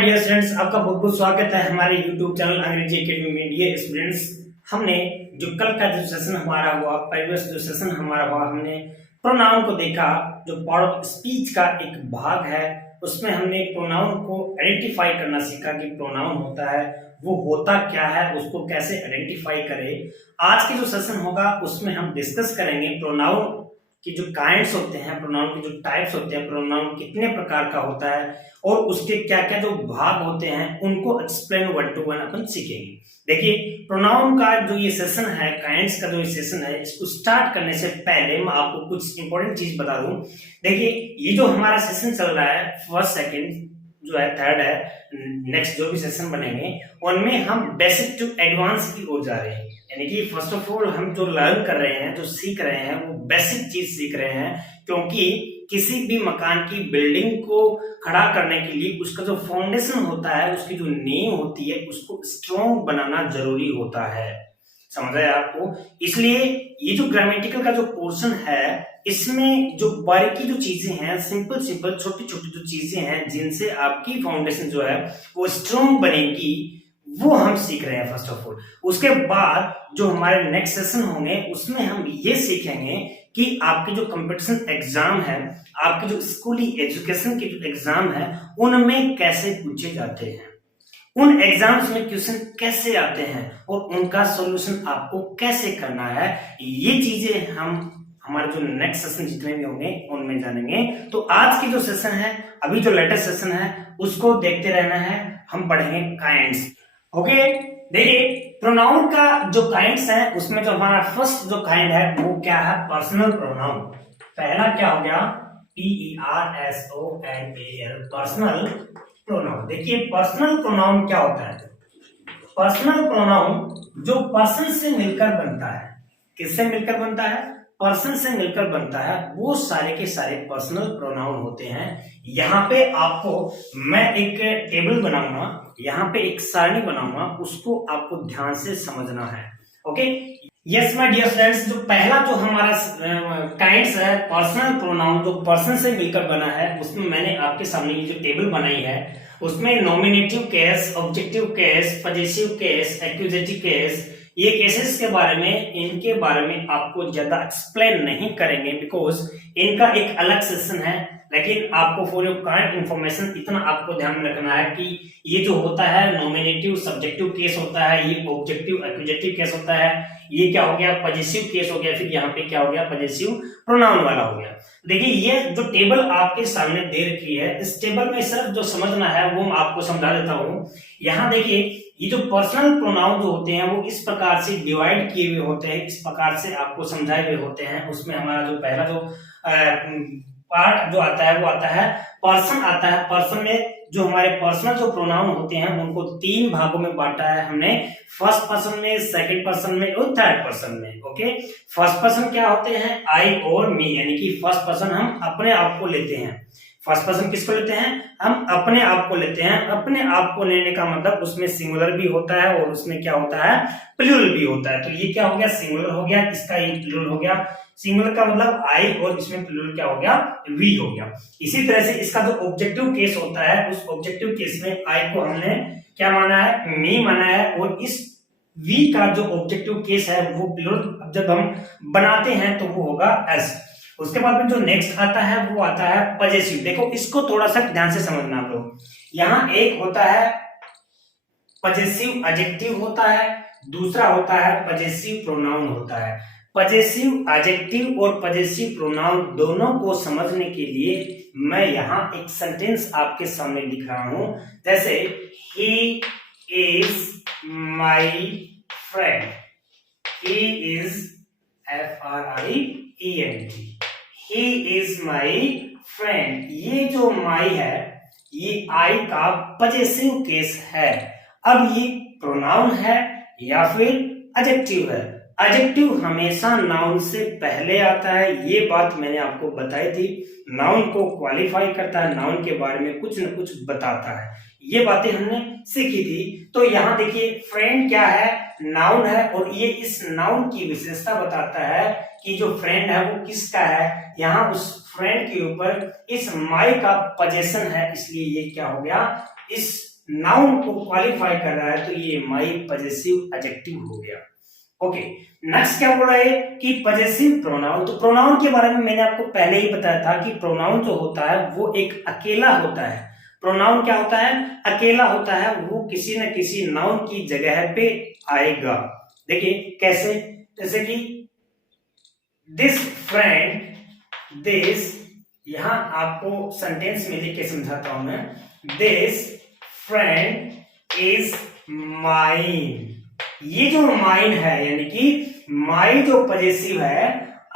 My dear students, आपका बहुत बहुत स्वागत है हमारे YouTube चैनल अंग्रेजी एकेडमी में। डियर स्टूडेंट्स, हमने जो कल का जो सेशन हमारा हुआ, प्रीवियस जो सेशन हमारा हुआ, हमने प्रोनाउन को देखा। जो पार्ट ऑफ स्पीच का एक भाग है, उसमें हमने प्रोनाउन को आइडेंटिफाई करना सीखा कि प्रोनाउन होता है, वो होता क्या है, उसको कैसे आइडेंटिफाई करें। आज के जो सेशन होगा उसमें हम डिस्कस करेंगे प्रोनाउन कि जो काइंड्स होते हैं, प्रोनाउन के जो टाइप्स होते हैं, प्रोनाउन कितने प्रकार का होता है और उसके क्या क्या जो भाग होते हैं उनको एक्सप्लेन 1 to 1 अपन सीखेंगे। देखिए, प्रोनाउन का जो ये सेशन है, काइंड्स का जो ये सेशन है, इसको स्टार्ट करने से पहले मैं आपको कुछ इंपॉर्टेंट चीज बता दूं। देखिए, ये जो हमारा सेशन चल रहा है, फर्स्ट सेकंड जो है, थर्ड है, नेक्स्ट जो भी सेशन बनेंगे उनमें हम बेसिक टू एडवांस की ओर जा रहे हैं। यानी कि फर्स्ट ऑफ ऑल हम जो लर्न कर रहे हैं, जो सीख रहे हैं, वो बेसिक चीज सीख रहे हैं, क्योंकि किसी भी मकान की बिल्डिंग को खड़ा करने के लिए उसका जो फाउंडेशन होता है, उसकी जो नींव होती है, उसको स्ट्रॉन्ग बनाना जरूरी होता है। समझ आया आपको? इसलिए ये जो ग्रामेटिकल का जो पोर्शन है, इसमें जो बारीकी जो चीजें हैं, सिंपल सिंपल छोटी छोटी जो चीजें हैं, जिनसे आपकी फाउंडेशन जो है वो स्ट्रॉन्ग बनेगी, वो हम सीख रहे हैं फर्स्ट ऑफ ऑल। उसके बाद जो हमारे नेक्स्ट सेशन होंगे उसमें हम ये सीखेंगे कि आपके जो कंपटीशन एग्जाम है, आपके जो स्कूली एजुकेशन के जो एग्जाम है, उनमें कैसे पूछे जाते हैं, उन एग्जाम्स में क्वेश्चन कैसे आते हैं और उनका सॉल्यूशन आपको कैसे करना है। ये चीजें हम हमारे जो नेक्स्ट सेशन जितने भी होंगे उनमें जानेंगे। तो आज की जो सेशन है, अभी जो लेटेस्ट सेशन है, उसको देखते रहना है। हम पढ़ेंगे काइंड्स। ओके, देखिए, प्रोनाउन का जो काइंड्स है, उसमें जो हमारा फर्स्ट जो काइंड है वो क्या है? Personal pronoun. पहला क्या हो गया? PERSONAL, personal pronoun. देखिए, पर्सनल प्रोनाउन क्या होता है? पर्सनल प्रोनाउन जो पर्सन से मिलकर बनता है। किससे मिलकर बनता है? पर्सन से मिलकर बनता है, वो सारे के सारे पर्सनल प्रोनाउन होते हैं। यहाँ पे आपको मैं एक टेबल बनाऊंगा, यहाँ पे एक सारणी बनाऊंगा, उसको आपको ध्यान से समझना है। Okay, yes my dear friends, जो पहला जो हमारा काइंड्स है, पर्सनल प्रोनाउन, जो पर्सन से मिलकर बना है, उसमें मैंने आपके सामने ये जो टेबल बनाई है, उसमें nominative case, objective case, possessive case, accusative case, ये केसेस के बारे में, इनके बारे में आपको ज्यादा एक्सप्लेन नहीं करेंगे, बिकॉज इनका एक अलग सेशन है। लेकिन आपको फॉर योर काइंड इंफॉर्मेशन इतना आपको ध्यान में रखना है कि ये जो होता है नॉमिनेटिव सब्जेक्टिव केस होता है, ये ऑब्जेक्टिव एक्यूजेटिव केस होता है, ये क्या हो गया? पजेसिव केस हो गया, फिर यहाँ पे क्या हो गया? पजेसिव प्रोनाउन वाला हो गया। देखिए, ये जो टेबल आपके सामने दे रखी है, इस टेबल में सिर्फ जो समझना है वो मैं आपको समझा देता हूँ। यहाँ देखिए, ये जो पर्सनल प्रोनाउन जो होते हैं वो इस प्रकार से डिवाइड किए हुए होते हैं, इस प्रकार से आपको समझाए हुए होते हैं। उसमें हमारा जो पहला जो पार्ट जो आता है वो आता है पर्सन आता है। पर्सन में जो हमारे पर्सनल जो प्रोनाउन होते हैं उनको 3 भागों में बांटा है हमने, फर्स्ट पर्सन में, सेकंड पर्सन में और थर्ड पर्सन में। ओके, फर्स्ट पर्सन क्या होते हैं? आई और मी, यानी कि फर्स्ट पर्सन हम अपने आप को लेते हैं। फर्स्ट पर्सन किसको लेते हैं? हम अपने आप को लेते हैं। अपने आप को लेने का मतलब उसमें सिंगुलर भी होता है और उसमें क्या होता है? प्लूरल भी होता है। तो ये क्या हो गया? सिंगुलर हो गया, इसका ये प्लूरल हो गया। सिंगुलर का मतलब आई और इसमें प्लूरल क्या हो गया? वी हो गया। इसी तरह से इसका जो ऑब्जेक्टिव केस होता है, उस ऑब्जेक्टिव केस में आई को हमने क्या माना है? मी माना है, और इस वी का जो ऑब्जेक्टिव केस है वो प्लूरल जब हम बनाते हैं तो वो होगा एस। उसके बाद में जो नेक्स्ट आता है वो आता है पजेसिव। देखो, इसको थोड़ा सा ध्यान से समझना आप लोग। यहाँ एक होता है पजेसिव एडजेक्टिव होता है, दूसरा होता है पजेसिव प्रोनाउन होता है। पजेसिव एडजेक्टिव और पजेसिव प्रोनाउन दोनों को समझने के लिए मैं यहाँ एक सेंटेंस आपके सामने लिख रहा हूं। जैसे, he is my friend, he is FRIEND, he is my friend। ये जो my है, ये I का पजेसिव केस है। अब ये प्रोनाउन है या फिर एडजेक्टिव है? एडजेक्टिव हमेशा नाउन से पहले आता है, ये बात मैंने आपको बताई थी। नाउन को क्वालिफाई करता है, नाउन के बारे में कुछ न कुछ बताता है, ये बातें हमने सीखी थी। तो यहाँ देखिए, फ्रेंड क्या है? नाउन है, और ये इस नाउन की विशेषता बताता है कि जो फ्रेंड है वो किसका है। यहाँ उस फ्रेंड के ऊपर इस माई का पजेशन है, इसलिए ये क्या हो गया? इस नाउन को क्वालिफाई कर रहा है तो ये माई पजेसिव एडजेक्टिव हो गया। ओके, नेक्स्ट क्या बोल रहा है कि पजेसिव प्रोनाउन। तो प्रोनाउन के बारे में मैंने आपको पहले ही बताया था कि प्रोनाउन जो होता है वो एक अकेला होता है। प्रोनाउन क्या होता है? अकेला होता है, वो किसी न किसी नाउन की जगह पे आएगा। देखिए कैसे, जैसे कि दिस फ्रेंड, दिस, यहां आपको सेंटेंस में लिख के समझाता हूं मैं। This friend is mine. ये जो माइन है यानी कि माई जो पजेसिव है,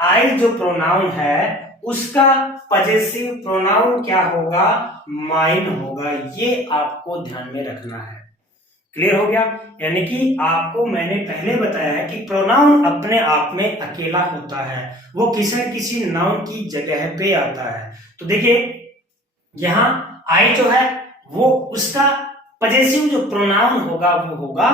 आई जो प्रोनाउन है, उसका पजेसिव प्रोनाउन क्या होगा? माइन होगा। ये आपको ध्यान में रखना है। क्लियर हो गया? यानी कि आपको मैंने पहले बताया है कि प्रोनाउन अपने आप में अकेला होता है, वो किसी न किसी नाउन की जगह पे आता है। तो देखिए यहां आई जो है वो उसका पजेसिव जो प्रोनाउन होगा वो होगा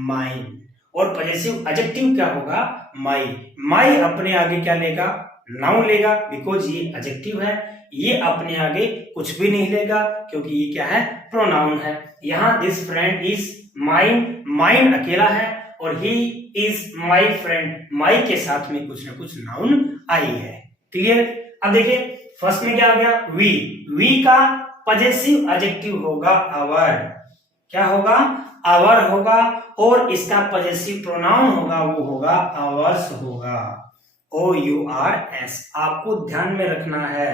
माइन, और पजेसिव एडजेक्टिव क्या होगा? माई। माई अपने आगे क्या लेगा? नाउन लेगा, बिकॉज ये एडजेक्टिव है। ये अपने आगे कुछ भी नहीं लेगा क्योंकि ये क्या है? प्रोनाउन है। यहां this friend is mine, mine अकेला है, और ही इज माई फ्रेंड, माई के साथ में कुछ ना कुछ नाउन आई है। क्लियर? अब देखिए फर्स्ट में क्या आ गया? वी। वी का पजेसिव एडजेक्टिव होगा आवर। क्या होगा? आवर होगा, और इसका पजेसिव प्रोनाउन होगा वो होगा आवर्स होगा। OURS आपको ध्यान में रखना है,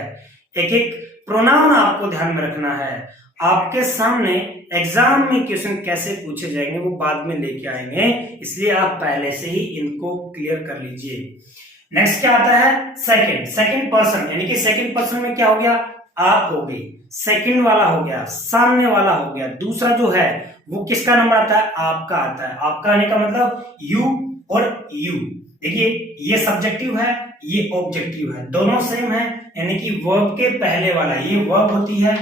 एक एक प्रोनाउन आपको ध्यान में रखना है। आपके सामने एग्जाम में क्वेश्चन कैसे पूछे जाएंगे वो बाद में लेके आएंगे, इसलिए आप पहले से ही इनको क्लियर कर लीजिए। नेक्स्ट क्या आता है? सेकंड। सेकंड पर्सन, यानी कि सेकंड पर्सन में क्या हो गया? आप हो गई, सेकंड वाला हो गया, सामने वाला हो गया। दूसरा जो है वो किसका नंबर आता है? आपका आता है। आपका आने का मतलब यू और यू। देखिए ये सब्जेक्टिव है, ये ऑब्जेक्टिव है, दोनों सेम है, यानी कि वर्ब के पहले वाला ये वर्ब होती है,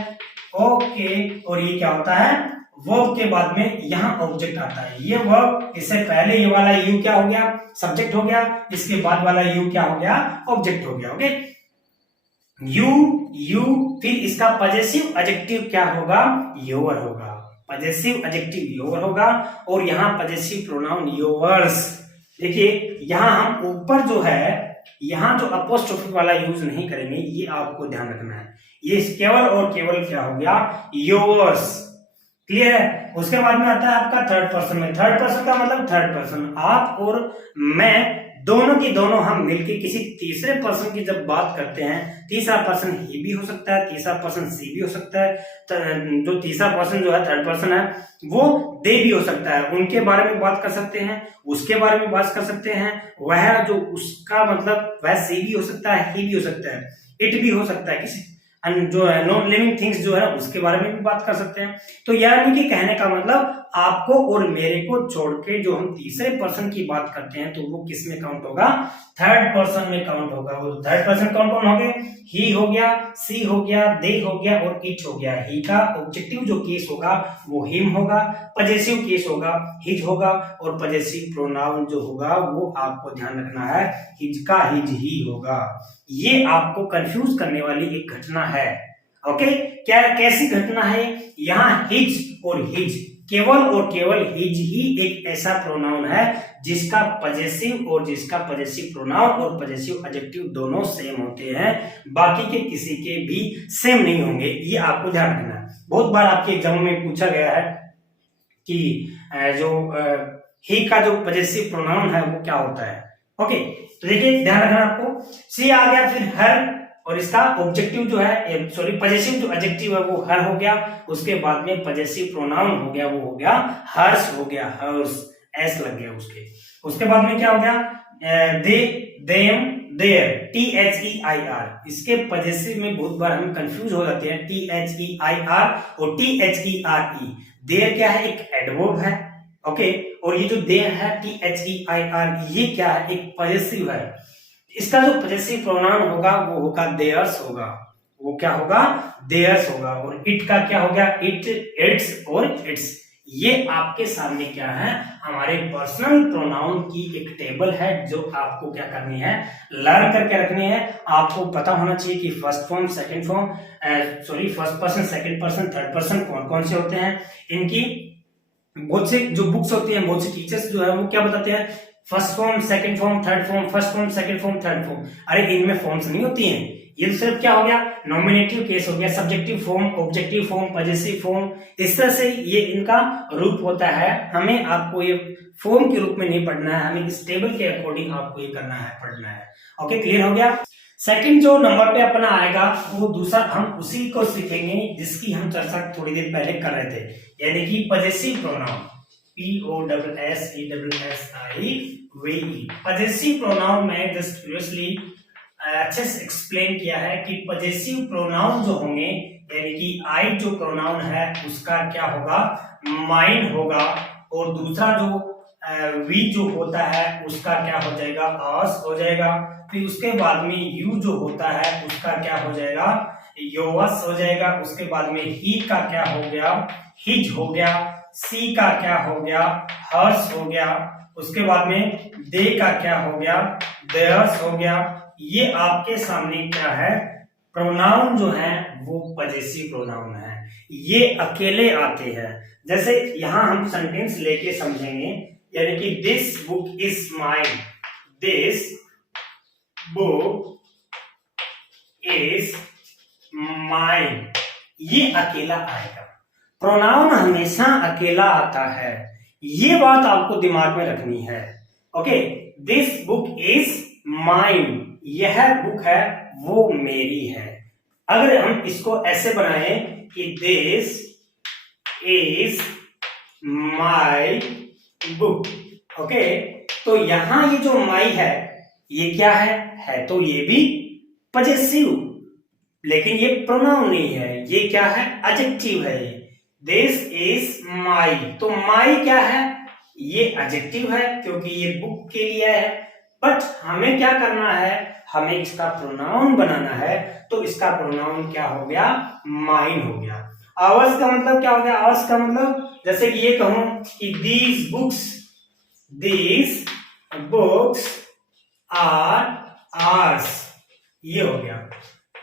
ओके, और ये क्या होता है? वर्ब के बाद में यहाँ ऑब्जेक्ट आता है। ये वर्ब, इससे पहले ये वाला यू क्या हो गया? सब्जेक्ट हो गया, इसके बाद वाला यू क्या हो गया? ऑब्जेक्ट हो गया। ओके, यू, फिर इसका पजेसिव एडजेक्टिव क्या होगा? योर होगा। पजेसिव एडजेक्टिव योर होगा, और यहाँ पजेसिव प्रोनाउन योर्स। देखिए यहाँ हम ऊपर जो है, यहाँ जो अपोस्ट्रोफी वाला यूज नहीं करेंगे, ये आपको ध्यान रखना है। ये केवल और केवल क्या हो गया? योर्स। क्लियर है? उसके बाद में आता है आपका थर्ड पर्सन में। थर्ड पर्सन का मतलब थर्ड पर्सन, आप और मैं दोनों की दोनों हम मिलके किसी तीसरे पर्सन की जब बात करते हैं, तीसरा पर्सन ही भी हो सकता है, तीसरा पर्सन सी भी हो सकता है, जो तीसरा पर्सन जो है थर्ड पर्सन है वो दे भी हो सकता है, उनके बारे में बात कर सकते हैं, उसके बारे में बात कर सकते हैं, वह जो उसका मतलब वह सी भी हो सकता है, ही भी हो सकता है, इट भी हो सकता है, किसी जो है नॉन लिविंग थिंग्स जो है उसके बारे में भी बात कर सकते हैं। तो यानी कि कहने का मतलब आपको और मेरे को छोड़ के जो हम तीसरे पर्सन की बात करते हैं तो वो किस में काउंट होगा? थर्ड पर्सन में काउंट होगा। वो थर्ड पर्सन कौन कौन हो गए? ही हो गया, सी हो गया, दे हो गया और इट हो गया। ही का ऑब्जेक्टिव जो केस होगा वो हिम होगा, पजेसिव केस होगा हिज होगा, और पजेसिव प्रोनाउन जो होगा वो आपको ध्यान रखना है हिज का हिज ही होगा। ये आपको कंफ्यूज करने वाली एक घटना है। ओके, क्या कैसी घटना है? यहाँ हिज और हिज, केवल और केवल हिज ही एक ऐसा प्रोनाउन है जिसका पजेसिव और जिसका पजेसिव प्रोनाउन और पजेसिव एडजेक्टिव दोनों सेम होते हैं, बाकी के किसी के भी सेम नहीं होंगे। ये आपको ध्यान रखना है। बहुत बार आपके एग्जाम में पूछा गया है कि जो ही का जो पजेसिव प्रोनाउन है वो क्या होता है। ओके, तो देखिए ध्यान रखना आपको। सी आ गया, फिर हर, और इसका ऑब्जेक्टिव जो है सॉरी पजेसिव जो एडजेक्टिव है वो हर हो गया, उसके बाद में पजेसिव प्रोनाउन हो गया वो हो गया हर्ष हो गया, हर्ष एस लग गया उसके बाद में क्या हो गया? दे, देम, देयर, THEIR। इसके पजेसिव में बहुत बार हम कंफ्यूज हो जाते हैं, THEIR और THERE। देयर क्या है? एक एडवर्ब है। ओके, और ये जो देयर है THEIR ये क्या है? एक पजेसिव है। इसका जो पजेसिव प्रोनाउन होगा वो होगा देयर्स होगा। वो क्या होगा? देयर्स होगा। और इट का क्या हो गया? इट, इट्स और इट्स। ये आपके सामने क्या है, हमारे पर्सनल प्रोनाउन की एक टेबल है जो आपको क्या करनी है, लर्न करके रखनी है। आपको पता होना चाहिए कि first form, second form, first person, second person, third person कौन कौन से होते हैं। इनकी बहुत से जो बुक्स होती हैं, बहुत से टीचर्स जो है वो क्या बताते हैं, first form, second form, third form, first form, second form, third form. अरे इनमें फॉर्म्स नहीं होती हैं, ये तो सिर्फ क्या हो गया, नॉमिनेटिव केस हो गया, subjective form, objective form, possessive form, इस तरह से ये इनका रूप होता है। हमें आपको ये फॉर्म के रूप में नहीं पढ़ना है, हमें इस टेबल के अकॉर्डिंग आपको ये करना है, पढ़ना है। ओके, क्लियर हो गया। सेकंड जो नंबर पे अपना आएगा वो दूसरा, हम उसी को सीखेंगे जिसकी हम चर्चा थोड़ी देर पहले कर रहे थे, यानी कि possessive pronoun, POSSESSIVE। Possessive pronoun में जस्ट प्रीवियसली अच्छे से एक्सप्लेन किया है कि पजेसिव प्रोनाउन जो होंगे, यानी कि आई जो प्रोनाउन है उसका क्या होगा, माइन होगा, और दूसरा जो वी जो होता है उसका क्या हो जाएगा, अस हो जाएगा। फिर उसके बाद में यू जो होता है उसका क्या हो जाएगा, योवस हो जाएगा। उसके बाद में ही का क्या हो गया, हिज हो गया। सी का क्या हो गया, हर्ष हो गया। उसके बाद में दे का क्या हो गया, देयर्स हो गया। ये आपके सामने क्या है, प्रोनाउन जो है वो पजेसिव प्रोनाउन है, ये अकेले आते हैं। जैसे यहां हम सेंटेंस लेके समझेंगे, यानी कि this book is mine, this book is mine, ये अकेला आएगा। प्रोनाउन हमेशा अकेला आता है, ये बात आपको दिमाग में रखनी है। Okay, this book is mine, यह बुक है वो मेरी है। अगर हम इसको ऐसे बनाए कि this is my book, okay, तो यहां ये जो माई है ये क्या है तो ये भी पजेसिव, लेकिन ये प्रोनाउन नहीं है, ये क्या है, एडजेक्टिव है। दिस इज माई, तो माई क्या है, ये एडजेक्टिव है क्योंकि ये बुक के लिए है। बट हमें क्या करना है, हमें इसका प्रोनाउन बनाना है, तो इसका प्रोनाउन क्या हो गया, माइन हो गया। आवर्स का मतलब क्या हो गया, आवर्स का मतलब जैसे कि ये कहूं कि दीज बुक्स आर आर्स, ये हो गया,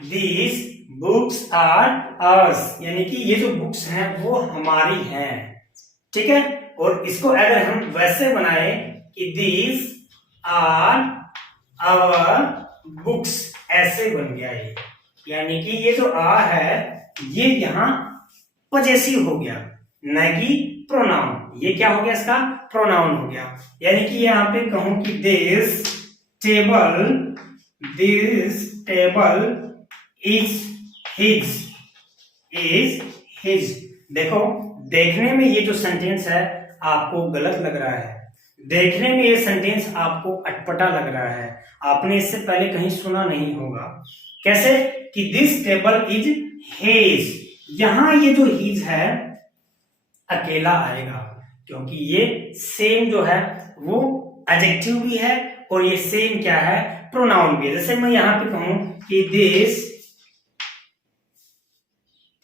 दीज बुक्स आर आर्स, यानी कि ये जो बुक्स हैं वो हमारी हैं, ठीक है। और इसको अगर हम वैसे बनाए कि दीज आर आवर बुक्स, ऐसे बन गया ये, यानी कि ये जो आ है ये यहां पजेसिव हो गया, न कि प्रोनाउन। ये क्या हो गया, इसका प्रोनाउन हो गया। यानी कि यहां पे कहूं कि दिस टेबल इज हिज। देखो, देखने में ये जो सेंटेंस है आपको गलत लग रहा है, देखने में ये सेंटेंस आपको अटपटा लग रहा है, आपने इससे पहले कहीं सुना नहीं होगा। कैसे कि दिस टेबल इज हिज, यहां ये जो हिज है अकेला आएगा, क्योंकि ये सेम जो है वो एडजेक्टिव भी है और ये सेम क्या है, प्रोनाउन भी है। जैसे मैं यहां पे कहूं कि दिस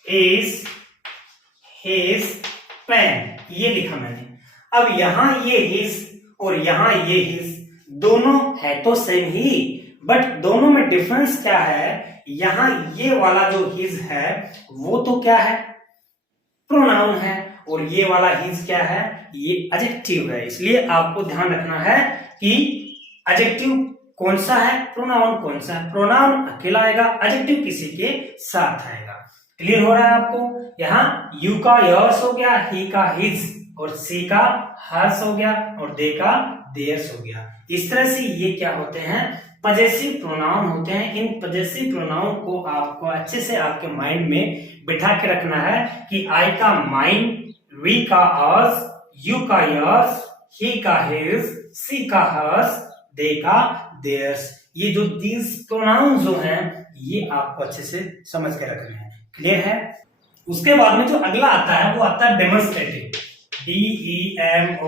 इज हिज पेन, ये लिखा मैंने। अब यहां ये हिज और यहां ये हिज, दोनों है तो सेम ही, बट दोनों में डिफरेंस क्या है, यहां ये वाला जो हिज है वो तो क्या है, प्रोनाउन है, और ये वाला हिज क्या है, ये एडजेक्टिव है। इसलिए आपको ध्यान रखना है कि एडजेक्टिव कौन सा है, प्रोनाउन कौन सा है। प्रोनाउन अकेला आएगा, एडजेक्टिव किसी के साथ आएगा। क्लियर हो रहा है आपको। यहाँ यू का योर्स हो गया, ही का हिज, और सी का हर्स हो गया, और दे का देयर्स हो गया। इस तरह से ये क्या होते हैं, पजेसिव प्रोनाउन होते हैं। इन पजेसिव प्रोनाउन को आपको अच्छे से आपके माइंड में बिठा के रखना है कि आई का माइन, वी का अस, यू का योर्स, ही का हिज, सी का हर्स, दे का देयर्स। ये जो दीज प्रोनाउन जो हैं ये आपको अच्छे से समझ के रखने हैं। क्लियर है। उसके बाद में जो अगला आता है वो आता है डेमोन्स्ट्रेटिव, DEMONSTRATIVE।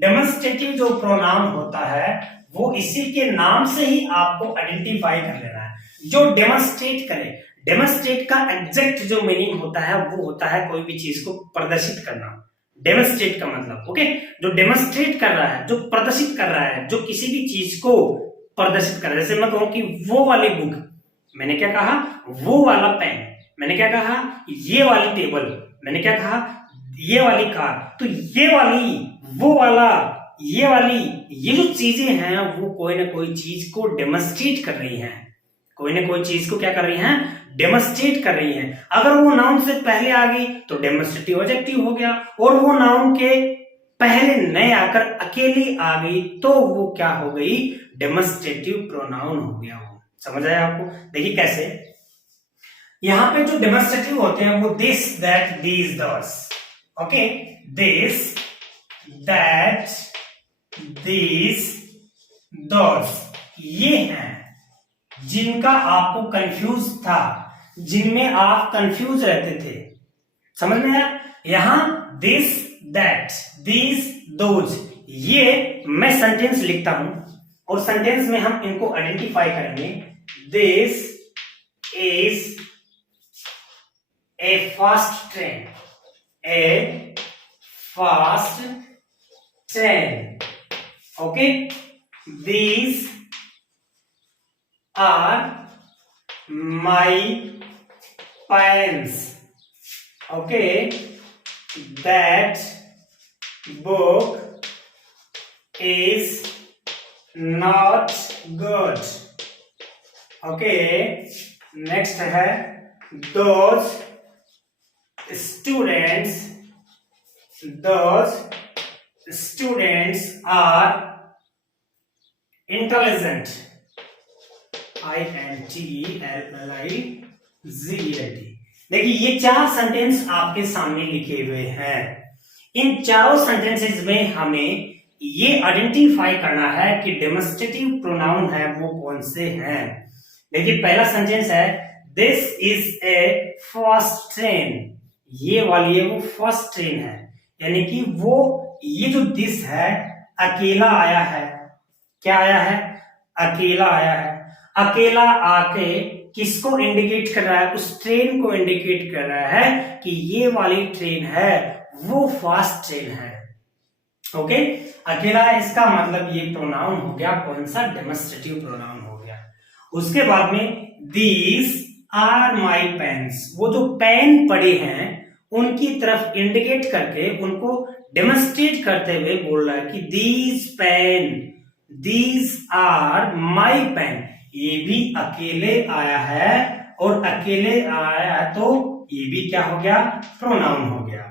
डेमोन्स्ट्रेटिव जो प्रोनाउन होता है वो इसी के नाम से ही आपको आइडेंटिफाई कर लेना है, जो डेमोन्स्ट्रेट करे। डेमोस्ट्रेट का एग्जैक्ट जो मीनिंग होता है वो होता है कोई भी चीज को प्रदर्शित करना। डेमोस्ट्रेट का मतलब ओके, जो डेमोस्ट्रेट कर रहा है, जो प्रदर्शित कर रहा है, जो किसी भी चीज को प्रदर्शित कर रहा है। जैसे मैं कहूं कि वो वाली बुक, मैंने क्या कहा, वो वाला पेन, मैंने क्या कहा, ये वाली टेबल, मैंने क्या कहा, ये वाली कार। तो ये वाली, वो वाला, ये वाली, ये जो चीजें हैं वो कोई ना कोई चीज को डेमोस्ट्रेट कर रही हैं, कोई ना कोई चीज को क्या कर रही हैं, डेमोस्ट्रेट कर रही हैं। अगर वो नाउन से पहले आ गई तो डेमोस्ट्रेटिव एडजेक्टिव हो गया, और वो नाउन के पहले नहीं आकर अकेली आ गई तो वो क्या हो गई, डेमोस्ट्रेटिव प्रोनाउन हो गया। वो समझ आया आपको? देखिए कैसे, यहां पे जो डेमोस्ट्रेटिव होते हैं वो this, that, these, those, okay, this, that, these, those, ये हैं जिनका आपको कंफ्यूज था, जिनमें आप कंफ्यूज रहते थे। समझ में आया? यहां दिस, दैट, दीज, दोज, ये मैं सेंटेंस लिखता हूं और सेंटेंस में हम इनको आइडेंटिफाई करेंगे। This is a fast train, A fast train, okay. These are my pens, okay, that book is not good, okay। next है those students are intelligent, INTELLIGENT। देखिए ये चार सेंटेंस आपके सामने लिखे हुए हैं। इन चारों सेंटेंसेस में हमें ये आइडेंटिफाई करना है कि डेमोस्ट्रेटिव प्रोनाउन है वो कौन से हैं। देखिए पहला सेंटेंस है this is a first train, ये वाली है वो फर्स्ट ट्रेन है, यानी कि वो, ये जो दिस है अकेला आया है। क्या आया है? अकेला आया है। अकेला आके किसको इंडिकेट कर रहा है? उस ट्रेन को इंडिकेट कर रहा है कि ये वाली ट्रेन है वो फास्ट ट्रेन है, ओके। अकेला है इसका मतलब ये प्रोनाउन हो गया कौन सा? डेमोस्ट्रेटिव प्रोनाउन हो गया। उसके बाद में दीज आर माई पेन्स, वो जो पेन पड़े हैं उनकी तरफ इंडिकेट करके उनको डेमोस्ट्रेट करते हुए बोल रहा है कि these pen, these are my pen. ये भी अकेले आया है और अकेले आया है तो ये भी क्या हो गया? प्रोनाउन हो गया।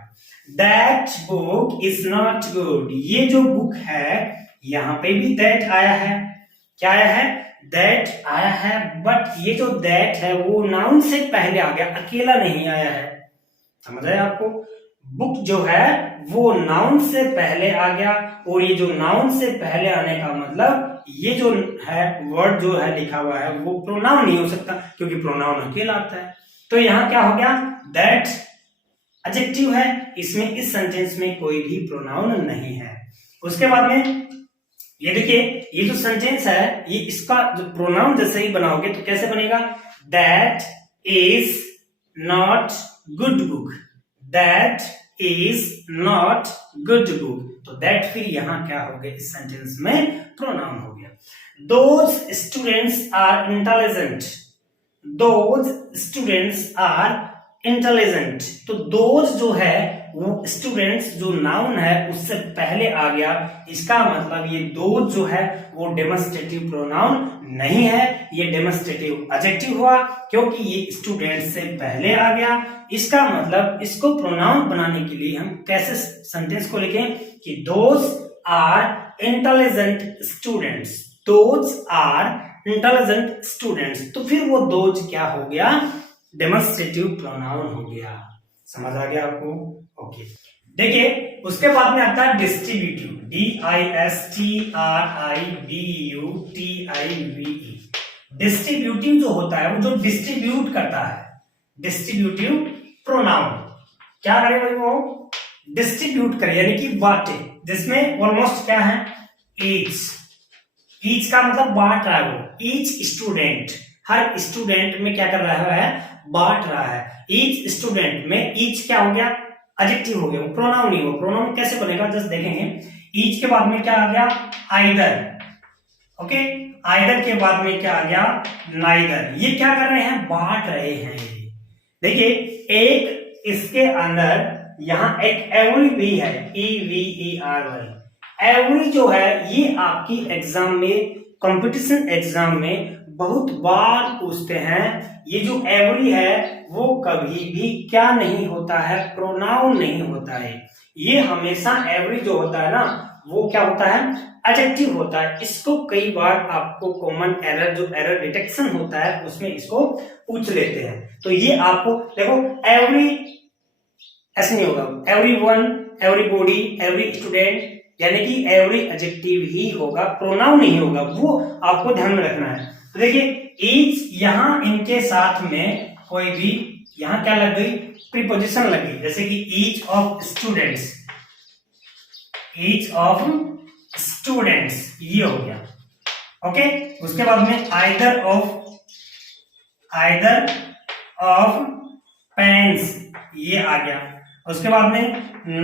That book is not good, ये जो बुक है यहां पे भी दैट आया है। क्या आया है? दैट आया है, बट ये जो दैट है वो नाउन से पहले आ गया, अकेला नहीं आया है। समझ आया आपको? बुक जो है वो नाउन से पहले आ गया, और ये जो नाउन से पहले आने का मतलब ये जो है वर्ड जो है लिखा हुआ है वो प्रोनाउन नहीं हो सकता, क्योंकि प्रोनाउन अकेला आता है। तो यहां क्या हो गया? दैट एडजेक्टिव है, इसमें इस सेंटेंस में कोई भी प्रोनाउन नहीं है। उसके बाद में ये देखिए, ये जो सेंटेंस है ये इसका जो प्रोनाउन जैसे ही बनाओगे तो कैसे बनेगा? That is not good book, that is not good book. तो दैट फिर यहां क्या हो गया? इस सेंटेंस में प्रोनाउन हो गया। Those students are intelligent, those students are intelligent. तो दोज जो है वो स्टूडेंट्स जो नाउन है उससे पहले आ गया, इसका मतलब ये दोज जो है वो डेमोस्ट्रेटिव प्रोनाउन नहीं है, ये डेमोस्ट्रेटिव एडजेक्टिव हुआ क्योंकि ये स्टूडेंट से पहले आ गया। इसका मतलब इसको प्रोनाउन बनाने के लिए हम कैसे सेंटेंस को लिखें कि those are intelligent students, those are intelligent students. तो फिर वो दोज क्या हो गया? डेमोस्ट्रेटिव प्रोनाउन हो गया। समझ आ गया आपको? ओके। देखिए उसके बाद में आता है डिस्ट्रीब्यूटिव, DISTRIBUTIVE। डिस्ट्रीब्यूटिव जो होता है वो जो डिस्ट्रीब्यूट करता है, डिस्ट्रीब्यूटिव प्रोनाउन क्या करे भाई? वो डिस्ट्रीब्यूट करे यानी कि बांटे, जिसमें ऑलमोस्ट क्या है? ईच, ईच का मतलब बांट रहा है वो, ईच स्टूडेंट, हर स्टूडेंट में क्या कर रहा है, बांट रहा है। ईच स्टूडेंट में ईच क्या हो गया, एडजेक्टिव हो गया, वो प्रोनाउन नहीं हो। प्रोनाउन कैसे बनेगा जस्ट देखेंगे। ईच के बाद में क्या आ गया, आइदर। ओके, आइदर के बाद में क्या आ गया, नाइदर। ये क्या कर रहे हैं, बांट रहे हैं। देखिए एक इसके अंदर यहां एक एवरी भी है, EVERY। एवरी जो है ये आपकी एग्जाम में, कंपटीशन एग्जाम में बहुत बार पूछते हैं। ये जो एवरी है वो कभी भी क्या नहीं होता है, प्रोनाउन नहीं होता है। ये हमेशा एवरी जो होता है ना वो क्या होता है, एडजेक्टिव होता है। इसको कई बार आपको कॉमन एरर, जो एरर डिटेक्शन होता है उसमें इसको पूछ लेते हैं। तो ये आपको देखो, एवरी ऐसे नहीं होगा, एवरीवन, एवरीबॉडी, एवरी स्टूडेंट, यानी कि एवरी एडजेक्टिव ही होगा, प्रोनाउन नहीं होगा। वो आपको ध्यान में रखना है। तो देखिए ईच, यहां इनके साथ में कोई भी, यहां क्या लग गई, प्रीपोजिशन लग गई, जैसे कि each of students, each of students ये हो गया। ओके, उसके बाद में आइदर ऑफ पेन्स ये आ गया। उसके बाद में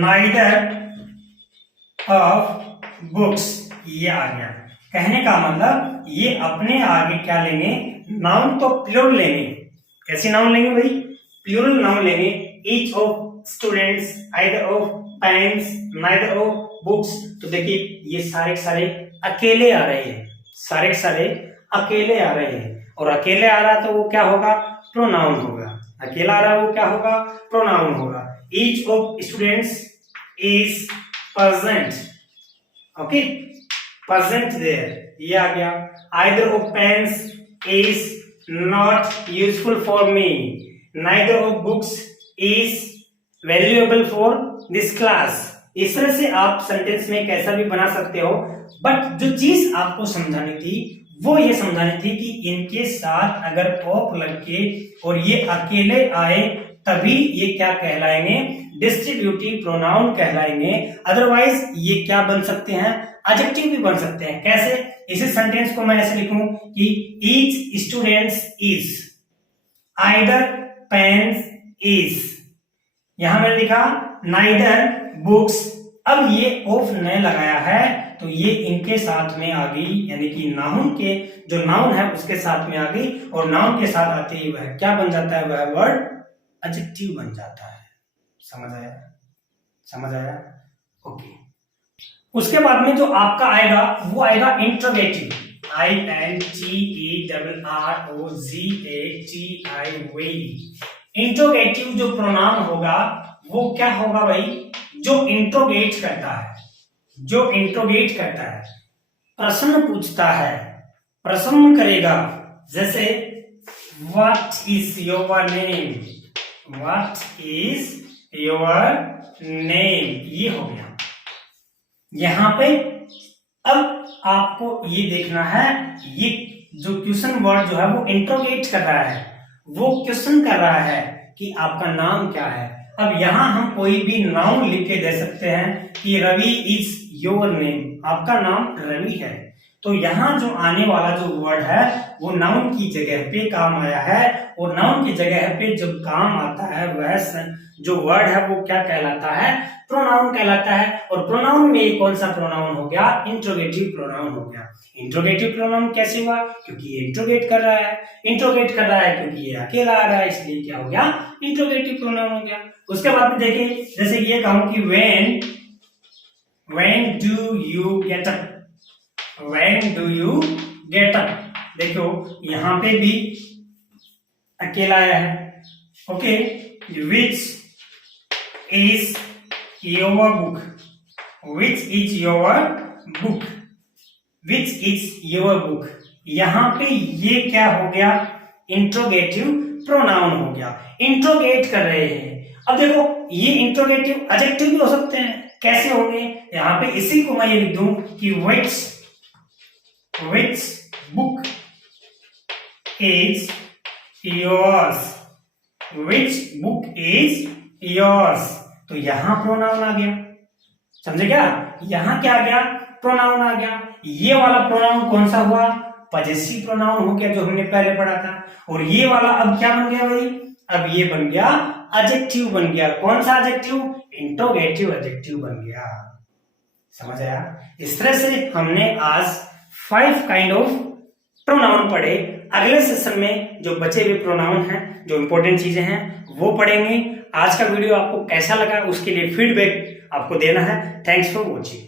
नाइदर ऑफ बुक्स ये आ गया। कहने का मतलब ये अपने आगे क्या लेंगे, नाउन तो प्लूरल लेंगे। कैसी नाउन लेंगे भाई, प्लूरल नाउन लेंगे। Each of students, either of pens, neither of books. तो देखिए ये सारे अकेले आ रहे हैं, सारे अकेले आ रहे हैं। और अकेले आ रहा है तो वो क्या होगा, प्रोनाउन होगा। अकेला आ रहा है वो क्या होगा, प्रोनाउन होगा। Each of students is present. Okay, present there ये आ गया। Either of pens is not useful for me, neither of books is valuable for this class. इस तरह से आप सेंटेंस में कैसा भी बना सकते हो, बट जो चीज आपको समझानी थी वो ये समझानी थी कि इनके साथ अगर ऑफ लग के और ये अकेले आए तभी ये क्या कहलाएंगे, डिस्ट्रीब्यूटिव प्रोनाउन कहलाएंगे। अदरवाइज ये क्या बन सकते हैं, एडजेक्टिव भी बन सकते हैं। कैसे, इसी सेंटेंस को मैं ऐसे लिखूं कि each students is, either pens is, यहां मैंने लिखा नाइदर बुक्स। अब ये ऑफ ने लगाया है तो ये इनके साथ में आ गई, यानी कि नाउन के जो नाउन है उसके साथ में आ गई। और नाउन के साथ आते ही वह क्या बन जाता है, वह वर्ड एडजेक्टिव बन जाता है। समझ आया? ओके। उसके बाद में जो आपका आएगा वो आएगा इंट्रोगेटिव, INTERROGATIV। इंट्रोगेटिव जो प्रोनाउन होगा वो क्या होगा भाई, जो इंट्रोगेट करता है, प्रश्न पूछता है, प्रश्न करेगा। जैसे what is your name, what is your name ये हो गया। यहां पे अब आपको ये देखना है, ये जो क्वेश्चन वर्ड जो है वो इंट्रोगेट कर रहा है, वो क्वेश्चन कर रहा है कि आपका नाम क्या है। अब यहां हम कोई भी नाउन लिख के दे सकते हैं कि रवि इज योर नेम, आपका नाम रवि है। तो यहां जो आने वाला जो वर्ड है वो नाउन की जगह पे काम आया है, और नाउन की जगह पे जब काम आता है वह जो वर्ड है वो क्या कहलाता है, प्रोनाउन कहलाता है। और प्रोनाउन में कौन सा प्रोनाउन हो गया, इंट्रोगेटिव प्रोनाउन हो गया। इंट्रोगेटिव प्रोनाउन कैसे हुआ, क्योंकि ये इंट्रोगेट कर रहा है, क्योंकि ये अकेला आ रहा है, इसलिए क्या हो गया, इंट्रोगेटिव प्रोनाउन हो गया। उसके बाद में देखिए, जैसे ये कहूं कि when do you get up, when do you get up, देखो यहां पे भी अकेला आया है। Okay, which is your book, which is your book, यहां पे ये क्या हो गया, इंट्रोगेटिव प्रोनाउन हो गया। इंट्रोगेट कर रहे हैं। अब देखो ये इंट्रोगेटिव एडजेक्टिव भी हो सकते हैं, कैसे होंगे, यहां पे इसी को मैं ये लिख दूं कि which book is yours, which book is yours। तो यहां प्रोनाउन आ गया, समझे क्या, यहां क्या आ गया, प्रोनाउन आ गया। ये वाला प्रोनाउन कौन सा हुआ, पजेसिव प्रोनाउन हो गया जो हमने पहले पढ़ा था, और ये वाला अब क्या बन गया भाई, अब ये बन गया एडजेक्टिव बन गया। कौन सा एडजेक्टिव, इंट्रोगेटिव एडजेक्टिव बन गया। समझ आया? इस तरह से हमने आज 5 काइंड ऑफ प्रोनाउन पढ़े। अगले सेशन में जो बचे हुए प्रोनाउन हैं, जो इंपॉर्टेंट चीजें हैं वो पढ़ेंगे। आज का वीडियो आपको कैसा लगा उसके लिए फीडबैक आपको देना है। Thanks for watching.